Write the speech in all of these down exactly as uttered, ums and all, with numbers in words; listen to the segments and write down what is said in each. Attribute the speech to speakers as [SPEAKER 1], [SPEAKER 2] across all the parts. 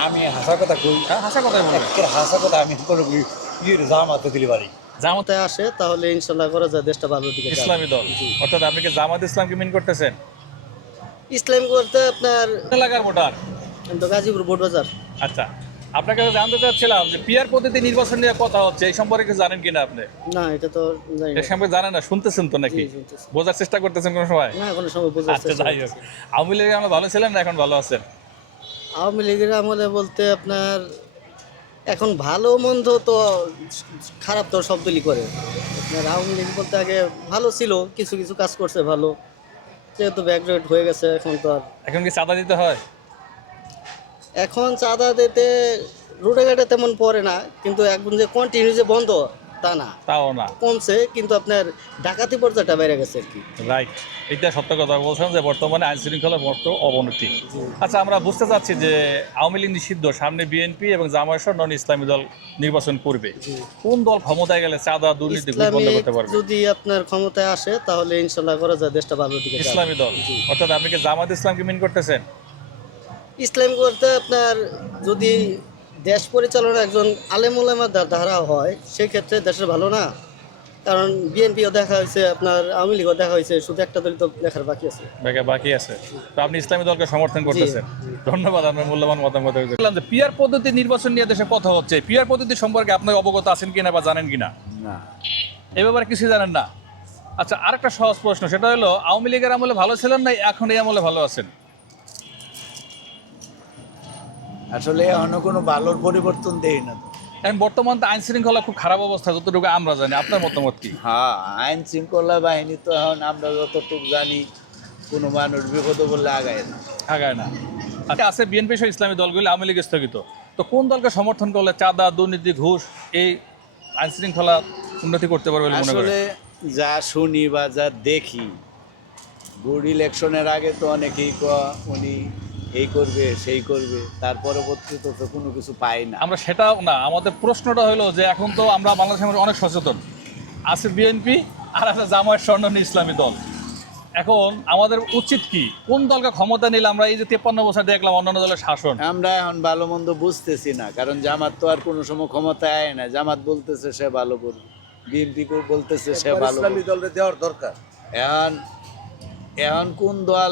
[SPEAKER 1] আমি হাসা কথা কই,
[SPEAKER 2] হ্যাঁ, হাসা কথাই বলবেন।
[SPEAKER 1] একের হাসা কথা আমি কোনো ইয়ের জামাতে দিলে পারি।
[SPEAKER 2] জামাত
[SPEAKER 3] ক্ষমতায় আসে তাহলে ইনশাল্লাহ করা যায় দেশটা ভালোর দিকে যাবে।
[SPEAKER 2] ইসলামী দল,
[SPEAKER 3] জি।
[SPEAKER 2] অর্থাৎ আপনি কি জামাত ইসলামকে মিন করতেছেন?
[SPEAKER 3] ইসলামী বলতে আপনার
[SPEAKER 2] এলাকার ভোটার।
[SPEAKER 3] তো গাজীপুর বোট বাজার।
[SPEAKER 2] আচ্ছা, আপনার কাছে জানতে চাচ্ছিলাম যে পিয়ার পদ্ধতি নির্বাচন নিয়ে কথা হচ্ছে, এই সম্পর্কে কিছু জানেন কিনা আপনি?
[SPEAKER 3] না এটা তো জানি
[SPEAKER 2] এই
[SPEAKER 3] না।
[SPEAKER 2] সম্পর্কে জানেন না, শুনতেছেন তো নাকি?
[SPEAKER 3] জি, শুনতেছি।
[SPEAKER 2] বোঝার চেষ্টা করতেছেন কোনো সময়?
[SPEAKER 3] না কোনো সময় বোঝার
[SPEAKER 2] আচ্ছা,
[SPEAKER 3] চেষ্টা
[SPEAKER 2] যাই হোক,
[SPEAKER 3] করতেছি।
[SPEAKER 2] আওয়ামী লীগে আমরা ভালো ছিলেন না এখন ভালো আছেন?
[SPEAKER 3] আওয়ামী লীগের আমলে বলতে আপনার এখন ভালো মন্দ তো খারাপ তো সব দলই করে। আপনার আওয়ামী লীগ বলতে আগে ভালো ছিল, কিছু কিছু কাজ করছে ভালো, যেহেতু ব্যাকগ্রাউন্ড হয়ে গেছে এখন তো আর
[SPEAKER 2] এখন কি চাঁদা দিতে হয়?
[SPEAKER 3] এখন চাঁদা দিতে রোডে ঘাটে তেমন পড়ে না, কিন্তু একদম যে কন্টিনিউ যে বন্ধ তা না,
[SPEAKER 2] তাও না।
[SPEAKER 3] কমছে, কিন্তু আপনার ডাকাতি পর্যায়টা বেড়ে গেছে আর কি।
[SPEAKER 2] রাইট, এটা সত্য কথা বলছেন যে বর্তমানে আইন শৃঙ্খলা বর্ত অবনতি। আচ্ছা, আমরা বুঝতে চাচ্ছি যে আওয়ামী লীগ নিষিদ্ধ, সামনে বিএনপি এবং জামায়াত সহ নন ইসলামী দল নির্বাচন করবে। কোন দল ক্ষমতায় গেলে চাঁদা দুর্নীতি ঘুষ বন্ধ
[SPEAKER 3] ইসলামিক
[SPEAKER 2] করতে পারবে?
[SPEAKER 3] যদি আপনার ক্ষমতায় আসে তাহলে ইনশাল্লাহ করা যায় দেশটা ভালোর দিকে যাবে।
[SPEAKER 2] ইসলামী দল, অর্থাৎ আপনি কি জামাত ইসলামকে মিন করতেছেন?
[SPEAKER 3] ইসলাম করতে আপনার যদি দেশ পরিচালনা একজন আলেম ওলামার দ্বা- দ্বারা হয় সেক্ষেত্রে দেশের ভালো না, কারণ বিএনপিও দেখা হয়েছে, আপনার আওয়ামী লীগও দেখা হয়েছে, শুধু একটা দলই তো দেখার বাকি আছে।
[SPEAKER 2] বাকি বাকি আছে, তো আপনি ইসলামী দলকে সমর্থন করতেছেন।
[SPEAKER 3] জি।
[SPEAKER 2] ধন্যবাদ আপনার মূল্যবান মতামত। দেখলাম যে পিয়ার পদ্ধতি নির্বাচন নিয়ে দেশে কথা হচ্ছে, পিয়ার পদ্ধতি সম্পর্কে আপনার অবগত আছেন কিনা বা জানেন কিনা?
[SPEAKER 1] না,
[SPEAKER 2] এই ব্যাপারে কিছু জানেন না? আচ্ছা, আরেকটা সহজ প্রশ্ন, সেটা হলো আওয়ামী লীগের আমলে ভালো ছিলেন না এখন এই আমলে ভালো আছেন?
[SPEAKER 1] আসলে এখনো কোনো ভালোর পরিবর্তন দেই না তো।
[SPEAKER 2] এখন বর্তমান তো আইন শৃঙ্খলা খুব খারাপ অবস্থা, যতটুকু আমরা জানি। আপনার মতামত কি?
[SPEAKER 1] হ্যাঁ, আইন শৃঙ্খলা বাহিনী তো এখন আমরা যতটুকু জানি কোনো মানুষ বিপদ বললে আগায় না।
[SPEAKER 2] আগায় না। আচ্ছা, আছে বিএনপি সহ ইসলামী দলগুলি আওয়ামী লীগ স্থগিত, তো কোন দলকে সমর্থন করলে চাঁদা দুর্নীতি ঘুষ এই আইন শৃঙ্খলা উন্নতি করতে পারবে বলে মনে করেন?
[SPEAKER 1] আসলে যা শুনি বা যা দেখি, বোর্ড ইলেকশনের আগে তো অনেকেই কয় উনি এই করবে সেই করবে, তার পরবর্তীতে তো কোনো কিছু পাই না।
[SPEAKER 2] আমরা সেটাও না, আমাদের প্রশ্নটা হলো যে এখন তো আমরা বাংলাদেশের মধ্যে অনেক সচেতন, আছে বিএনপি আর আছে জামায়াত সহ অন্যান্য ইসলামী দল। এখন আমাদের উচিত কি, কোন দলকে ক্ষমতা নিলে আমরা এই যে তেপ্পান্ন বছর দেখলাম অন্যান্য দলের শাসন,
[SPEAKER 1] আমরা এখন ভালো মন্দ বুঝতেছি না, কারণ জামাত তো আর কোনো সময় ক্ষমতায় আয় না। জামাত বলতেছে সে ভালো করবে, বিএনপি বলতেছে সে ভালো করবে।
[SPEAKER 4] দলরে দেওয়ার দরকার।
[SPEAKER 1] এখন এখন কোন দল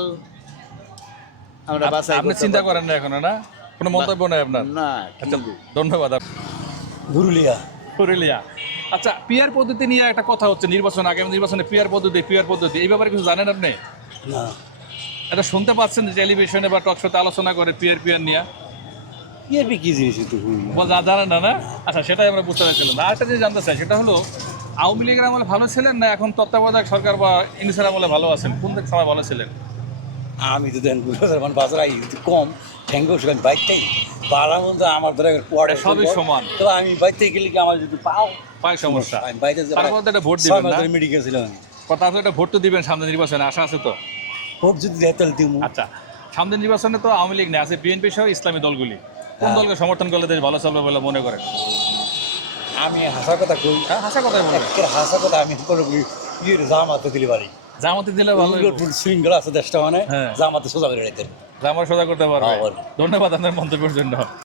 [SPEAKER 1] আমরা বাছাই
[SPEAKER 2] আপনি
[SPEAKER 1] করতে
[SPEAKER 2] চিন্তা
[SPEAKER 1] পারবো?
[SPEAKER 2] করেন না এখনো, না কোনো মন্তব্য নেই আপনার?
[SPEAKER 1] না,
[SPEAKER 2] আচ্ছা,
[SPEAKER 1] কি?
[SPEAKER 2] ধন্যবাদ।
[SPEAKER 1] গুরুলিয়া
[SPEAKER 2] পুরুলিয়া। আচ্ছা, পিয়ার পদ্ধতি নিয়ে একটা কথা হচ্ছে, নির্বাচন আগামী নির্বাচনে পিয়ার পদ্ধতি পিয়ার পদ্ধতি এই ব্যাপারে কিছু জানেন আপনি?
[SPEAKER 1] না,
[SPEAKER 2] এটা শুনতে পাচ্ছেন যে টেলিভিশনে বা টক শোতে আলোচনা করে পিয়ার পিয়ার নিয়ে?
[SPEAKER 1] বিএনপি কি জিনিস একটু
[SPEAKER 2] বল, যা জানেন না, না? আচ্ছা, সেটাই আমরা বুঝতে পারছিলাম। আর একটা জিনিস জানতে চাই, সেটা হলো আওয়ামী লীগের আমলে ভালো ছিলেন না এখন তত্ত্বাবধায়ক সরকার বা ইনিসের আমলে ভালো আছেন? কোন দিক সময় ভালো ছিলেন?
[SPEAKER 4] আমি তো দেন মানে বাজার আই একটু কম ঠ্যাঙ্গ সেখানে বাইকটাই বাড়ার মধ্যে আমার ধরে কোয়ার্ডে
[SPEAKER 2] সবই সমান।
[SPEAKER 4] তো আমি বাইতে গেলে কি আমার যদি পাও
[SPEAKER 2] পাই সমস্যা।
[SPEAKER 4] আমি বাইতে
[SPEAKER 2] তারপর তো একটা ভোট দিবেন না?
[SPEAKER 4] মেডিকেল ছিলাম আমি,
[SPEAKER 2] তারপর একটা ভোট তো দিবেন সামনে নির্বাচনে, আশা আছে তো?
[SPEAKER 4] ভোট যদি দেয় তাহলে দিব।
[SPEAKER 2] আচ্ছা, সামনে নির্বাচনে তো আওয়ামী লীগ নেই, আছে বিএনপি সহ ইসলামী দলগুলি। কোন দলকে সমর্থন করলে দেশ ভালো চলবে বলে মনে করেন?
[SPEAKER 4] আমি হাসা কথা কই,
[SPEAKER 2] হ্যাঁ, হাসা কথাই বলবেন।
[SPEAKER 4] একের হাসা কথা আমি কোনো ইয়ের জামাতে দিলে পারি।
[SPEAKER 2] জামাতে দিলে ভালো হইবো।
[SPEAKER 4] শৃঙ্খলা আছে দেশটা, মানে
[SPEAKER 2] হ্যাঁ।
[SPEAKER 4] জামাতে সোজা করে রেখে
[SPEAKER 2] জামার সোজা করতে পারবে।
[SPEAKER 4] হ্যাঁ, পারবে।
[SPEAKER 2] ধন্যবাদ আপনার মন্তব্যের জন্য।